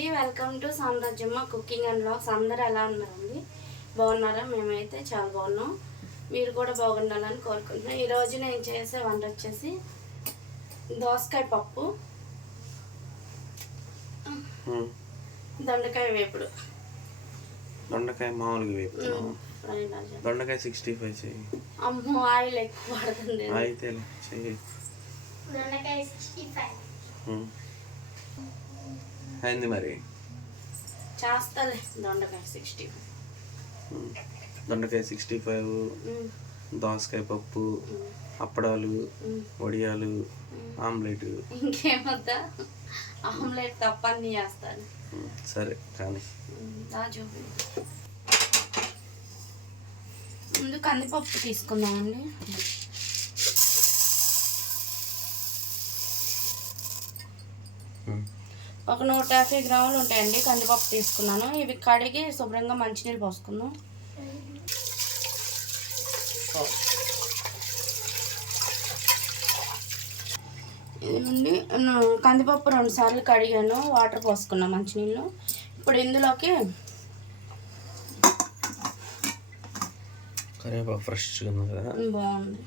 అండి, welcome to Samrajyamma cooking and vlogs. అందరూ ఎలా ఉన్నారండి? బాగున్నారా? మేమైతే చాలా బాగున్నాం. మీరు కూడా బాగుండాలని కోరుకుంటున్నాం. ఈరోజు నేను చేసే వంట వచ్చేసి దోసకాయ పప్పు, దొండకాయ వేపుడు. దొండకాయ మామూలుగా వేపుతున్నాం. దొండకాయ 65 చెయ్యి. అమ్మో, ఆయిల్ ఎక్కువ పడుతుంది. అయితే చెయ్యి. దొండకాయ 65 అయింది మరి. చేస్తాలే. దొండకాయ 65, దొండకాయ 65, దోసకాయ పప్పు, అప్పడాలు, వడియాలు, ఆమ్లెట్. ఇంకేమొద్దా? ఆమ్లెట్ తప్ప అన్నీ చేస్తాను. సరే కానీ చూపి. ముందు కందిపప్పు తీసుకుందామండి. ఒక 150 గ్రాములు ఉంటాయండి కందిపప్పు తీసుకున్నాను. ఇవి కడిగి శుభ్రంగా మంచినీళ్ళు పోసుకుందాం. ఇదండి, కందిపప్పు 2 సార్లు కడిగాను, వాటర్ పోసుకున్నాను మంచినీళ్ళు. ఇప్పుడు ఇందులోకి కరివేపాకు ఫ్రెష్గా ఉంది కదా, బాగుంది.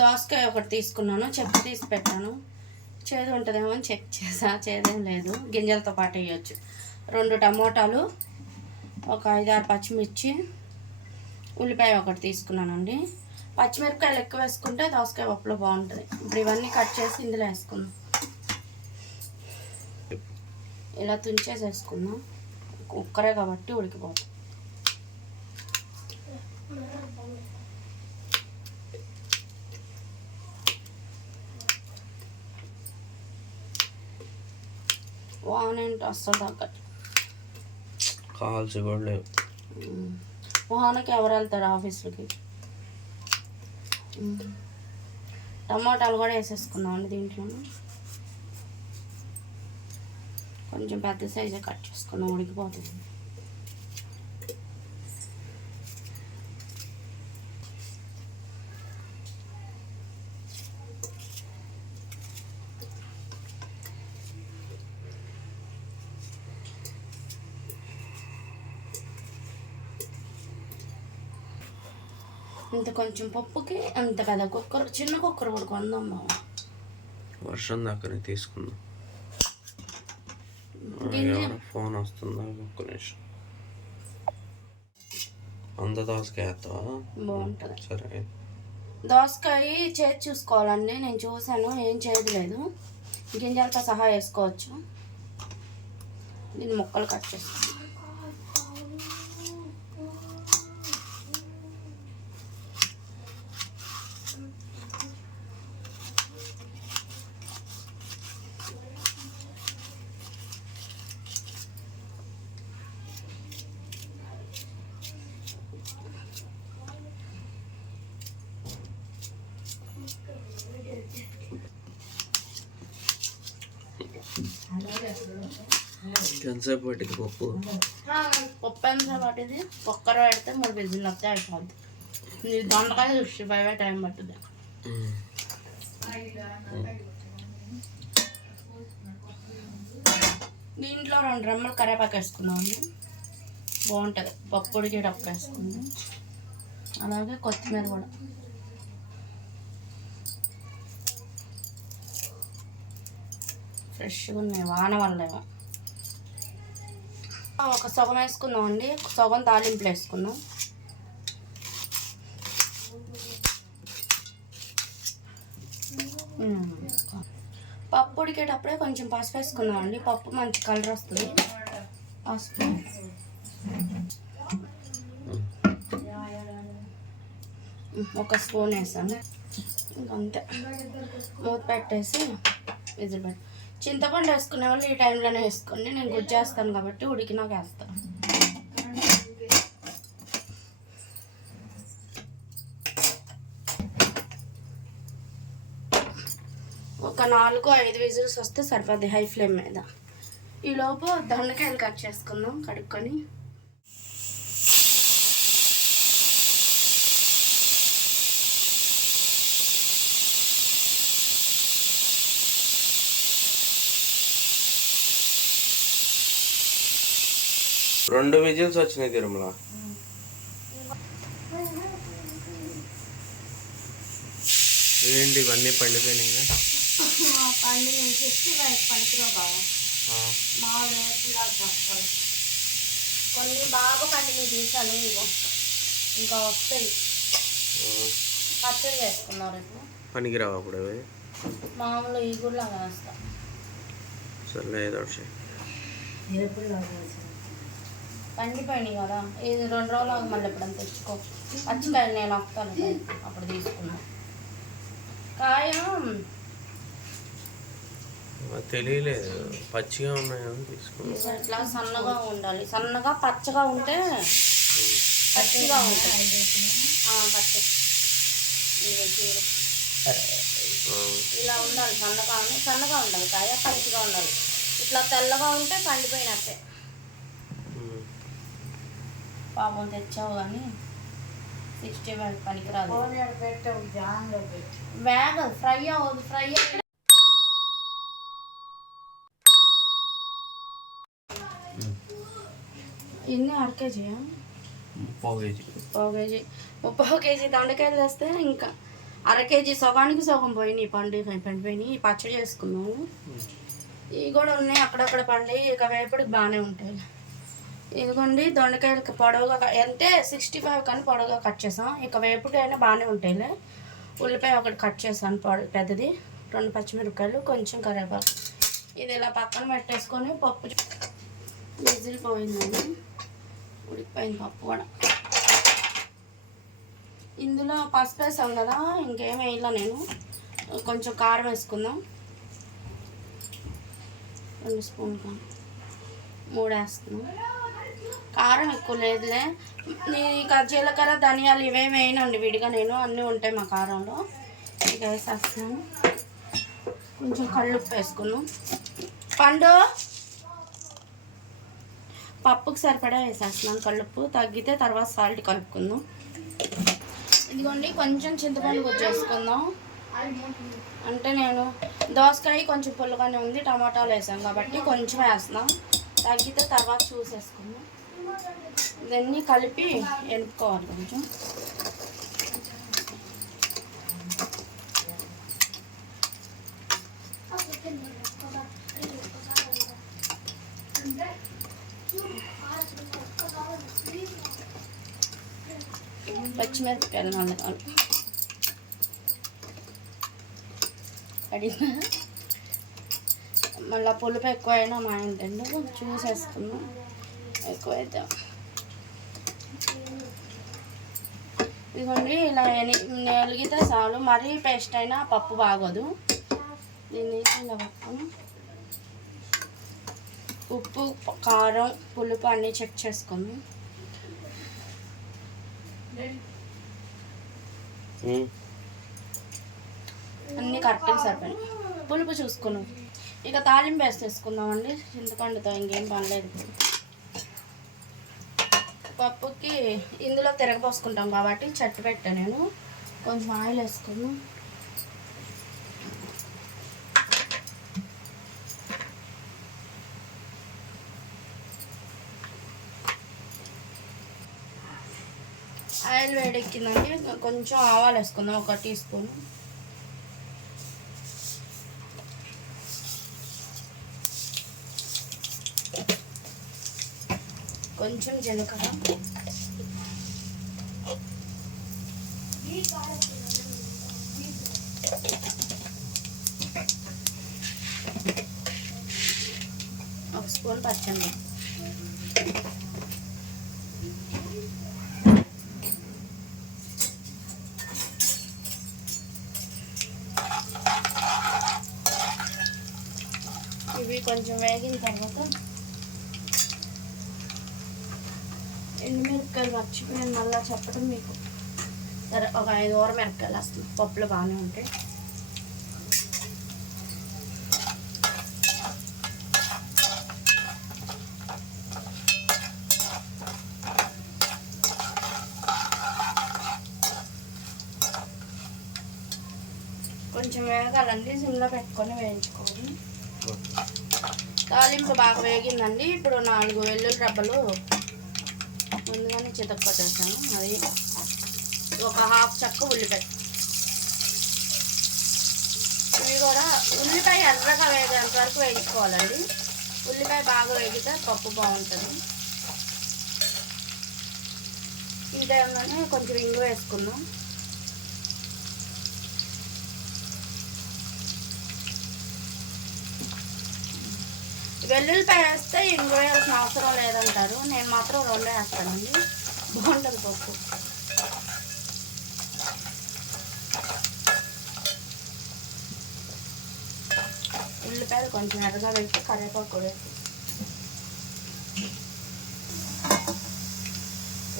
దోసకాయ ఒకటి తీసుకున్నాను, చెక్కు తీసి పెట్టాను. చేదు ఉంటుందేమో అని చెక్ చేసా, చేదేం లేదు. గింజలతో పాటు వేయచ్చు. 2 టమోటాలు, ఒక 5-6 పచ్చిమిర్చి, ఉల్లిపాయ ఒకటి తీసుకున్నానండి. పచ్చిమిరపకాయలు ఎక్కువ వేసుకుంటే దోసకాయ పప్పులో బాగుంటుంది. ఇప్పుడు ఇవన్నీ కట్ చేసి ఇందులో వేసుకుందాం. ఇలా తుంచేసి వేసుకుందాం. కుక్కరే కాబట్టి ఉడికిపోతుంది. వానేంటి అస్సలు తగ్గట్టు. కాల్చి కూడా లేవు. వానకి ఎవరు వెళ్తాడు ఆఫీసులకి? టమాటాలు కూడా వేసేసుకున్నామండి దీంట్లో. కొంచెం పెద్ద సైజే కట్ చేసుకున్నాం, ఉడికిపోతుంది. ఇంత కొంచెం పప్పుకి అంత పెద్ద కుక్కర్, చిన్న కుక్కర్ కూడా కొందాం బాబు. వర్షం దాకా తీసుకుందాం. ఫోన్ వస్తుందా? ఒక్క నిమిషం. అంత దోసకాయ వేస్తావా? బాగుంటుంది. సరే. దోసకాయ చేసి చూసుకోవాలండి, నేను చూసాను, ఏం చేయలేదు. గింజలతో సహా వేసుకోవచ్చు. దీన్ని ముక్కలు కట్ చేసుకోవాలి. ఎంతసేపు పట్టింది పప్పు? పప్పు ఎంత పట్టింది? కుక్కర్ పెడితే 3 విజిల్లు వస్తే అయిపోద్ది. నీకు దొండకాయ 65 టైం పట్టుద్ది. దీంట్లో 2 రెమ్మలు కరివేపాకు వేసుకున్నామండి, బాగుంటుంది. పప్పు ఉడికేటప్పుడు వేసుకుంది. అలాగే కొత్తిమీర కూడా. ఫ్రెష్గా ఉన్నాయి, వాన వల్లేమో. ఒక సగం వేసుకుందాం అండి, సగం తాలింపులు వేసుకుందాం. పప్పు ఉడికేటప్పుడే కొంచెం పసుపు వేసుకుందాం అండి, పప్పు మంచి కలర్ వస్తుంది. పసుపు, ఒక స్పూన్ వేసాను, ఇంకంతే. మూత పెట్టేసి విజిల్ పెట్టి. చింతపండు వేసుకునే వాళ్ళు ఈ టైంలోనే వేసుకోండి, నేను గుజ్జేస్తాను కాబట్టి ఉడికినాక వేస్తాను. ఒక 4-5 విజిల్స్ వస్తే సరిపోద్ది హై ఫ్లేమ్ మీద. ఈలోపు దొండకాయలు కట్ చేసుకుందాం కడుక్కొని. 2 విజిల్స్ వచ్చినాయి తిరుమల. ఏంటి ఇవన్నీ పండిపోయినాయి? పండి నుంచి పనికిలో బాగా మామిడి ఇలా చేస్తారు. కొన్ని బాగా పండిని తీసాను, ఇగో ఇంకా వస్తాయి. పచ్చడి చేసుకున్నారు ఇప్పుడు. పనికిరావు అప్పుడు అవి మామూలు ఈ గుడిలా వేస్తా. సరే ఏదో పండిపోయినాయి కదా, ఇది 2 రోజులు మళ్ళీ ఎప్పుడైనా తెచ్చుకో. పచ్చికాయలు నేను వస్తాను అప్పుడు తీసుకున్నా. కాయ తెలియలేదు, పచ్చిగా ఉన్నాయని తీసుకున్నా. ఇట్లా సన్నగా ఉండాలి, సన్నగా పచ్చగా ఉంటే పచ్చిగా ఉంటుంది. పచ్చి ఇలా ఉండాలి, సన్నగా ఉండాలి కాయ, పచ్చిగా ఉండాలి. ఇట్లా తెల్లగా ఉంటే పండిపోయినట్టే. పాపం తెచ్చావు కానీ 65 పనికిరాదు. వేగదు, ఫ్రై అవ్వదు. ఫ్రై ఎన్ని 1/2 కేజీయా? 1/2 కేజీ దొండకాయలు వేస్తే ఇంకా 1/2 కేజీ సగానికి సగం పోయినాయి, పండిపోయినాయి. పచ్చడి చేసుకున్నాము. ఇవి కూడా ఉన్నాయి అక్కడక్కడ పండి, ఇక వేపుడికి బాగానే ఉంటాయి. ఇదిగోండి దొండకాయలకి పొడవుగా అంటే 65 కానీ పొడవుగా కట్ చేసాం. ఇక వేపుడు అయినా బాగానే ఉంటాయిలే. ఉల్లిపాయ ఒకటి కట్ చేసాను పెద్దది, 2 పచ్చిమిరపకాయలు, కొంచెం కరివేపాకు. ఇది ఇలా పక్కన పెట్టేసుకొని పప్పు విజిల్ పోయిందండి, ఉడికిపోయింది పప్పు కూడా. ఇందులో పసుపు వేసాం కదా, ఇంకేం వేయాల. నేను కొంచెం కారం వేసుకుందాం, 2 స్పూన్లు 3 వేస్తున్నాం. కారం ఎక్కువ లేదులే. ఇక జీలకర్ర ధనియాలు ఇవేమి వేయనండి విడిగా, నేను అన్నీ ఉంటాయి మా కారంలో. ఇక వేసేస్తున్నాను. కొంచెం కళ్ళుప్పు వేసుకున్నాం. పండు పప్పుకి సరిపడా వేసేస్తున్నాను కళ్ళుప్పు, తగ్గితే తర్వాత సాల్ట్ కలుపుకుందాం. ఇదిగోండి కొంచెం చింతపండు గుజ్జేసుకుందాం. అంటే నేను దోసకాయ కొంచెం పుల్లగానే ఉంది, టమాటాలు వేసాం కాబట్టి కొంచెం వేస్తున్నాం. తగ్గితే తర్వాత చూసేసుకుందాం. ఇవన్నీ కలిపి ఎనుపుకోవాలి కొంచెం. పచ్చిమిరపకాయలు 4 అడిగినా మళ్ళీ పులుపు ఎక్కువైనా మా ఇంటండి చూసేసుకున్నాం. ఎక్కువైతే ఇదిగోండి ఇలా నలిగితే చాలు, మరీ పేస్ట్ అయినా పప్పు బాగోదు. దీన్ని ఇలా పట్టుకొని ఉప్పు కారం పులుపు అన్నీ చెక్ చేసుకుందాం. అన్నీ కరెక్ట్గా సరిపోయినాయి, పులుపు చూసుకున్నాం. ఇక తాలింపు వేసేసుకుందామండి చింతపండుతో, ఇంకేం పనిలేదు. పప్పుకి ఇందులో తిరగపోసుకుంటాం కాబట్టి చట్టు పెట్టా నేను. కొంచెం ఆయిల్ వేసుకున్నాం. ఆయిల్ వేడెక్కిందండి, కొంచెం ఆవాలు వేసుకుందాం, 1 టీ స్పూన్. కొంచెం జీలకర్ర, ఒక స్పూన్ పచ్చడి, ఇవి కొంచెం వేగిన తర్వాత ఎండుమిరపకాయలు మర్చిపోయాను మళ్ళీ చెప్పడం మీకు. సరే ఒక 5 ఊరమిరపకాయలు వస్తుంది, పప్పులో బాగానే ఉంటాయి. కొంచెం వేగాలండి, సిమ్లో పెట్టుకొని వేయించుకోవాలి. తాలింపు బాగా వేగిందండి. ఇప్పుడు 4 వెల్లుల్లి రబ్బలు ముందుగానే చితక్కొట్టేసాను. అది ఒక హాఫ్ చెక్క ఉల్లిపాయ. ఇవి కూడా ఉల్లిపాయ ఎర్రగా వేగేంత వరకు వేయించుకోవాలండి. ఉల్లిపాయ బాగా వేగితే పప్పు బాగుంటుంది. ఈ టైంలోనే కొంచెం ఇంగు వేసుకుందాం. వెల్లుల్లిపాయ వేస్తే ఇంగు వేయాల్సిన అవసరం లేదంటారు. నేను మాత్రం 2 వేస్తానండి, బాగుంటుంది పప్పు. ఉల్లిపాయలు కొంచెం ఎర్రగా వేసి కరివేపాకు కూడా వేసి,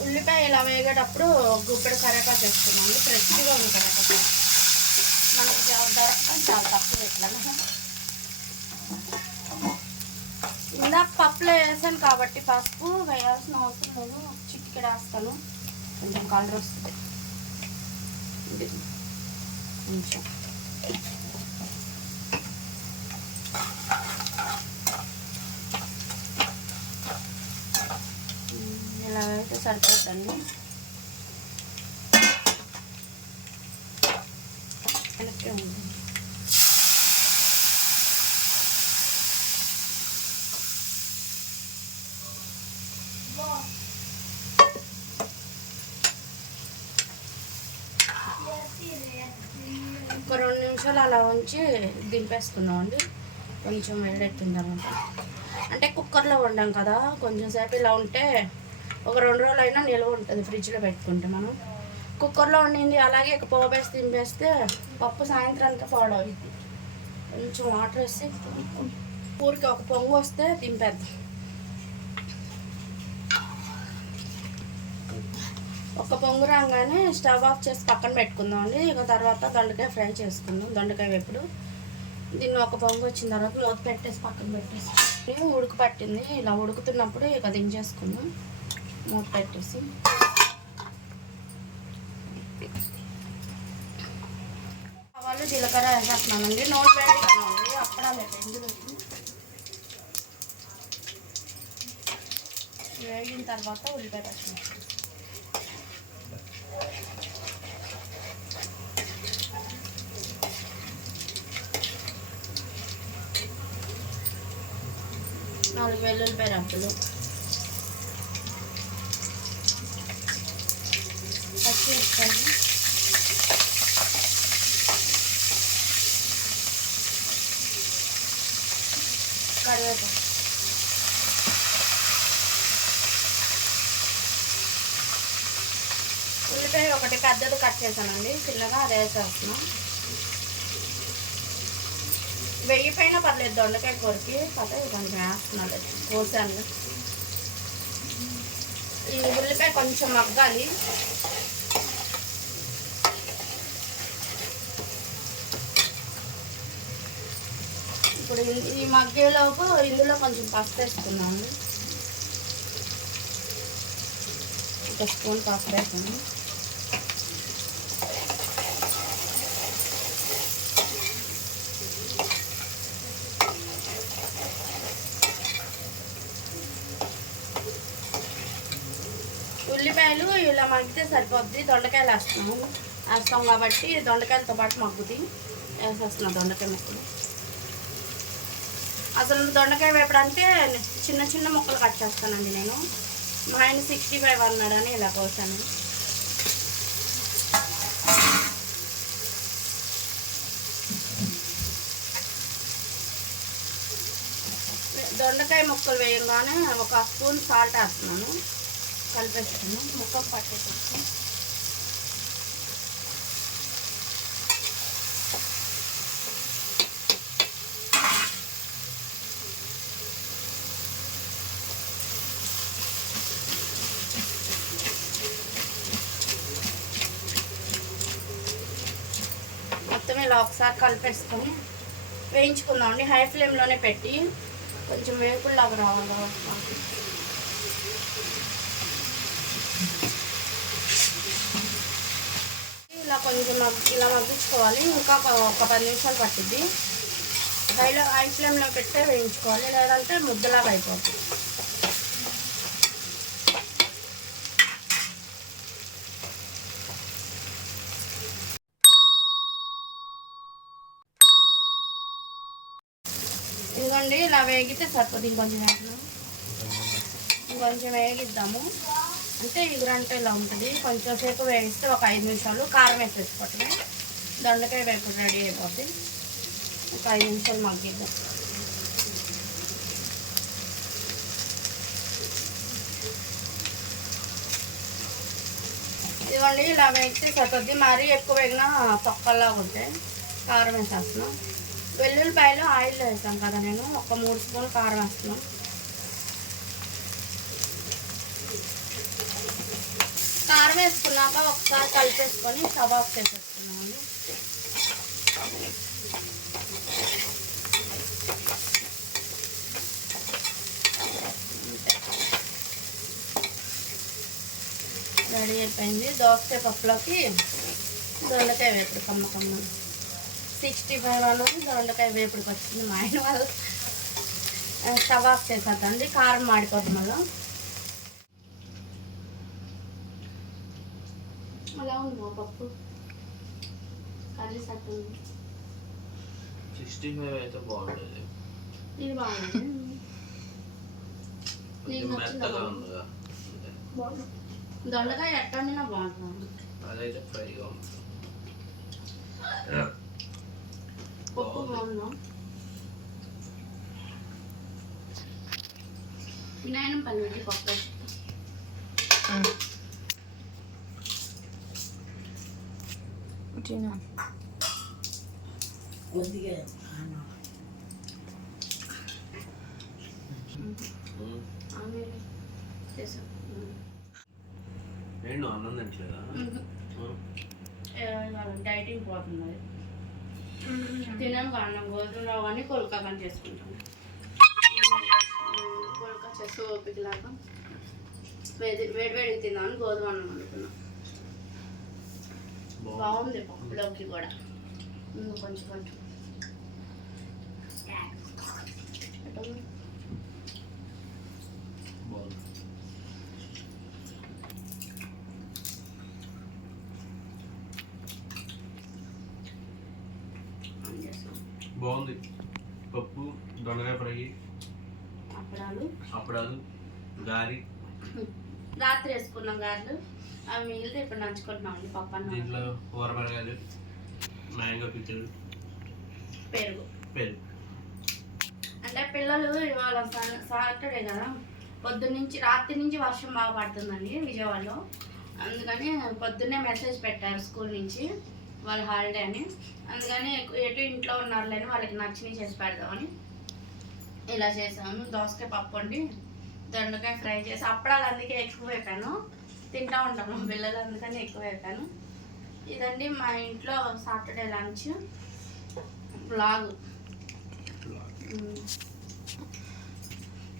ఉల్లిపాయ ఇలా వేగేటప్పుడు గుప్పెడు కరివేపాకు వేసుకున్నాను. ఫ్రెష్గా ఉంది కరివేపాకు, మనకి దొరకడం చాలా తక్కువ. ఇట్లా ఇందాక పప్పులో వేసాను కాబట్టి పసుపు వేయాల్సిన అవసరం లేదు. చిటికెడు వేస్తాను, కొంచెం కలర్ వస్తుంది. కొంచెం ఇలా అయితే సరిపోతుంది. వెనక్కి ఉంది. ఒక 2 నిమిషాలు అలా ఉంచి దింపేసుకున్నాం అండి. కొంచెం వేడెక్కింది అనమాట. అంటే కుక్కర్లో వండాం కదా, కొంచెం సేపు ఇలా ఉంటే ఒక 2 రోజులు అయినా నిల్వ ఉంటుంది ఫ్రిడ్జ్లో పెట్టుకుంటే. మనం కుక్కర్లో వండింది అలాగే పోపేసి దింపేస్తే పప్పు సాయంత్రానికి పాడవుతుంది. కొంచెం వాటర్ వేసి ఊరికి ఒక పొంగు వస్తే దింపేద్దాం. ఒక పొంగు రాగానే స్టవ్ ఆఫ్ చేసి పక్కన పెట్టుకుందాం అండి. ఇక తర్వాత దొండకాయ ఫ్రై చేసుకుందాం. దొండకాయ వేపుడు. దీన్ని ఒక పొంగు వచ్చిన తర్వాత మూత పెట్టేసి పక్కన పెట్టేసి ఉడుకు పట్టింది. ఇలా ఉడుకుతున్నప్పుడు ఇక దించేసుకుందాం మూత పెట్టేసి. ఆవాలు జీలకర్ర వేసేస్తున్నానండి. నూనె వేసుకున్నామండి. అప్పడాలు వేగిన తర్వాత ఉల్లిపాయ వేసుకుంటాం. నాలుగు వెల్లుల్లిపాయ రబ్బలు, పచ్చిమిరపకాయలు, కరివేపాకు, ఉల్లిపాయ ఒకటి పెద్దది కట్ చేశానండి చిన్నగా, అది వేసేస్తున్నాం. వెయ్యిపోయినా పర్లేదు దొండకాయ కూరకి, పదే కొంచెం వేస్తున్నాడు కోసాను. ఈ ఉల్లిపాయ కొంచెం మగ్గాలి. ఇప్పుడు ఈ మగ్గేలోపు ఇందులో కొంచెం పసుపు వేసుకున్నాము. 1 స్పూన్ పసుపు వేసాను. ఉల్లిపాయలు ఇలా మగ్గితే సరిపోద్ది. దొండకాయలు వేస్తాం కాబట్టి దొండకాయలతో పాటు మగ్గుతాయి. వేసేస్తున్నాం దొండకాయ ముక్కలు. అసలు దొండకాయ వేపడంటే చిన్న చిన్న ముక్కలు కట్ చేస్తానండి నేను. మా ఆయన 65 అన్నాడని ఇలా కోసాను. దొండకాయ ముక్కలు వేయంగానే 1 స్పూన్ సాల్ట్ వేస్తున్నాను. కలిపేస్తాను, ముక్కలు పట్టేస్తాను. మొత్తం ఇలా ఒకసారి కలిపేసుకొని వేయించుకుందామండి. హై ఫ్లేమ్లోనే పెట్టి కొంచెం వేపుల్లాగా రావాలి. ఇలా కొంచెం ఇలా మగ్గించుకోవాలి. ఇంకా ఒక 10 నిమిషాలు పట్టిద్ది. హై ఫ్లేమ్లో పెట్టే వేయించుకోవాలి, లేదంటే ముద్దలాగా అయిపోతుంది. ఇదిగోండి ఇలా వేగితే సరిపోతుంది. ఇంకొంచెం వేగిద్దాము. అంటే ఎగురంటే ఇలా ఉంటుంది. కొంచెం సేపు వేగిస్తే ఒక 5 నిమిషాలు కారం వేసేసుకోవటమే. దొండకాయ వేపుడు రెడీ అయిపోద్ది. ఒక 5 నిమిషాలు మగ్గిద్దాం. ఇదిగోండి ఇలా వేగితే సరిపోద్ది. మరీ ఎక్కువ వేగినా తొక్కల్లాగా ఉంటాయి. కారం వేసేస్తున్నాం. వెల్లుల్లిపాయలు ఆయిల్లో వేసాం కదా, నేను ఒక 3 స్పూన్లు కారం వేస్తున్నాం. కారం వేసుకున్నాక ఒకసారి కలిపేసుకొని స్టవ్ ఆఫ్ చేసేసుకున్నామండి. రెడీ అయిపోయింది. దోసకాయ పప్పులోకి దొండకాయ వేపుడు కమ్మకమ్మ 65 అన్నది దొండకాయ వేపుడికి వచ్చింది. మా ఆయన వాళ్ళు స్టవ్ ఆఫ్ చేసేద్దండి, కారం మాడిపోతుంది. అలా ఉంది మా పప్పు కర్రీ సెట్ ఉంది. 65 అయితే బాగుంటుంది. ఇది బాగుంది. నీకు నచ్చిందా? బాగుంది. దొండకాయ ఎట్లా వండినా బాగుంటుంది. అదైతే ఫ్రైగా ఉంటుంది. పప్పు బాగుందా? వినాయనం పల్లి పప్పు నేను అన్నం తింటలేదా? డైటింగ్ పోతుంది. తినాను అన్నం గోధుమ రవ్వ అని కొలకా కానీ చేసుకుంటాను. కొలకా చేస్తూ ఓపికలాగా వేడివేడికి తిందామని గోధుమ అన్నం అనుకున్నాను. బాగుంది. పప్పులోకి కూడా కొంచెం కొంచెం బాగుంది. పప్పు, దొండకాయ ఫ్రై, అప్పడాలు, గారి రాత్రి వేసుకున్నాం. గారెలు అవి మిగిలితే ఇప్పుడు నంచుకుంటున్నాం అండి. పప్పు అన్నం, దీంట్లో కూరమరగాయలు, మ్యాంగో పిక్కిల్, పెరుగు. అంటే పిల్లలు ఇవాళ సాటర్డే కదా, పొద్దున్నుంచి రాత్రి నుంచి వర్షం బాగా పడుతుందండి విజయవాడలో. అందుకని పొద్దున్నే మెసేజ్ పెట్టారు స్కూల్ నుంచి వాళ్ళ హాలిడే అని. అందుకని ఎటు ఇంట్లో ఉన్నారులేని వాళ్ళకి నచ్చినవి చేసి పెడదామని ఇలా చేసాను. దోసకాయ పప్పు వండి దొండకాయ ఫ్రై చేసి అప్పడాలు అందుకే ఎక్కువ వేపాను. తింటూ ఉంటాము పిల్లలు, అందుకని ఎక్కువ వేపాను. ఇదండి మా ఇంట్లో సాటర్డే లంచ్ బ్లాగ్.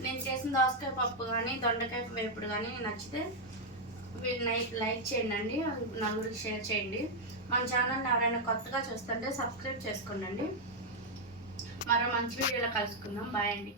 నేను చేసిన దోసకాయ పప్పు కానీ దొండకాయ వేపుడు కానీ నచ్చితే లైక్ చేయండి, నలుగురికి షేర్ చేయండి. మన ఛానల్ని ఎవరైనా కొత్తగా చూస్తుంటే సబ్స్క్రైబ్ చేసుకోండి. మరో మంచి వీడియోలో కలుసుకుందాం. బాయ్ అండి.